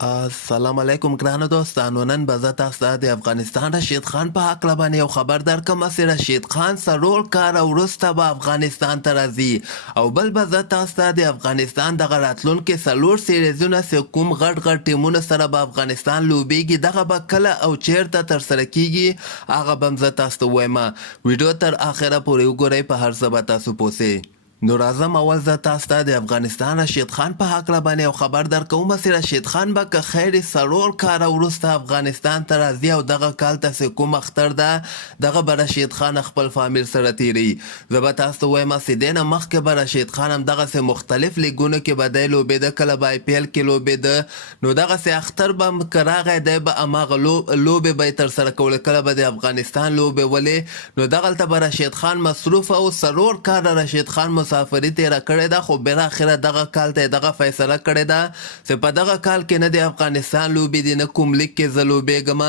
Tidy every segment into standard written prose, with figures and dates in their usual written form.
السلام علیکم ګرانو دوستانو. نن به زه تاسو ته د افغانستان رشید خان په هکله باندې یو خبر درکړم چې رشید خان څلور کاله وروسته به افغانستان ته راځي، او بل به زه تاسو ته د افغانستان دغه راتلونکي څلور سیریزونه چې کوم غټ غټ ټیمونو سره به افغانستان لوبیږي دغه به کله او چیرته ترسره کیږي هغه به هم زه تاسو ته ووایم. ویډیو تر اخره پورې وګورئ، په هر څه به تاسو پوه سئ. نو راځم اول زه تاسو ته د افغانستان رشید خان په هکله باندې یو خبر درکوم چې رشید خان به که خیر څلور کاله وروسته افغانستان ته راځي، او دغه کال ته چې کوم اختر ده دغه به رشید خان خپل فامیل سره تیروي. زه به تاسو ته وایم چې دې نه مخکې به رشید خان همدغسې مختلف لیګونو کې به دی لوبېده، کله به IPL کې لوبېده، نو دغسې اختر به که راغی دی به هماغه لوبې به یې ترسره کولې، کله به د افغانستان لوبې ولې، نو دغلته به رشید خان مصروف او څلور کاله رشید خان مسافري تیره کړې ده، خو بالاخره دغه کال ته دغه فیصله کړې ده چې په دغه کال کې نه د افغانستان لوبې دي نه کوم لیګ کې زه لوبېږم.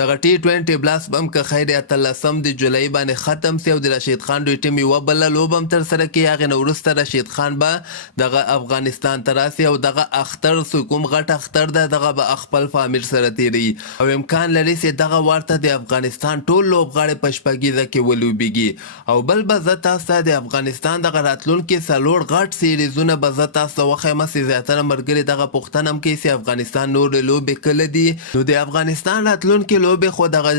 دغه T20 بلاس به هم که خیر 18 د جولای باندې ختم سي، او د رشید خان دوی ټیم یوه بله لوبه هم ترسره کړي. هغې نه وروسته رشید خان به دغه افغانستان ته راسي، او دغه اختر چې کوم غټ اختر ده دغه به خپل فامیل سره تیروي، او امکان لري چې دغه ورته د افغانستان ټول لوبغاړي په شپږیزه کې ولوبېږي. او بل به زه تاسو ته د افغانستان دغه راتلونکي څلور غټ سیریزونه به زه تاسو ته وښیم چې زیاتره ملګري دغه پوښتنه هم کوي چې افغانستان نورې لوبې کله دي. نو د افغانستان راتلونکي لوبې خو دغه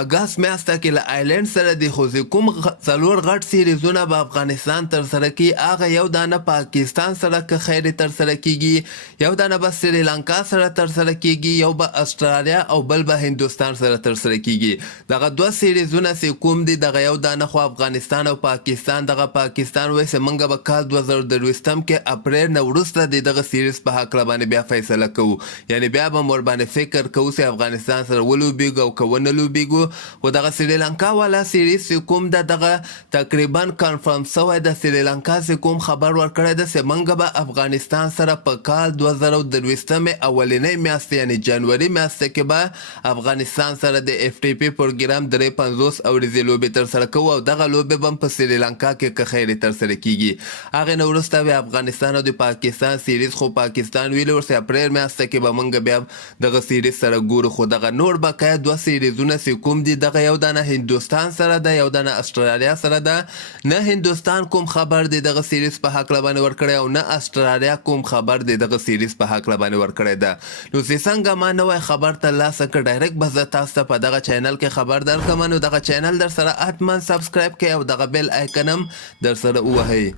اګست میاشته کې له آیلینډ سره دي، خو چې کوم څلور غټ سیریزونه به افغانستان ترسره کړي هغه یو دانه پاکستان سره که خیر ترسره کیږي، یو دانه به سریلانکا سره ترسره کیږي، یو به استرالیا او بل به هندوستان سره ترسره کیږي. دغه دوه سیریزونه چې کوم دي دغه یو دانه خو افغانستان او پاکستان، دغه پاکستان وایي چې موږ به کال 2023 کې اپریل نه وروسته د دغه سیریز په هکله باندې بیا فیصله کوو، یعنی بیا به ور باندې فکر کوو چې افغانستان سره ولوبېږو او که ونه لوبېږو. خو دغه سریلانکا والا سیریز چې کوم ده دغه تقریبا کنفرم شوی د سریلانکا چې کوم خبر ورکړی ده چې موږ به افغانستان سره په کال 2023 اولنۍ میاشتې یعنی جنوري میاشته کې به افغانستان سره د FTP پروګرام 350 اوريزې لوبې ترسره کوو، او دغه لوبې به هم په سریلانکا کې که خیر ترسره کیږي. هغې نه وروسته بیا افغانستان او د پاکستان سیریز، خو پاکستان ویلي ورسې اپریل میاشته کې به موږ بیا دغه سیریز سره ګورو. خو دغه نور بقایا دوه سیریزونه چې کوم دي دغه یو دانه هندوستان سره ده، یو دانه استرالیا سره ده. نه هندوستان کوم خبر دی دغه سیریز په هکله باندې ورکړی، او نه استرالیا کوم خبر دی دغه سیریز په هکله باندې ورکړی ده. نو چې څنګه ما نوی خبر ترلاسه کړ ډایرکټ به زه تاسو ته په دغه چینل کې خبر درکړم. نو دغه چینل در سره حتما سبسکرایب کړئ او دغه بیل آیکن هم در سره ووهئ.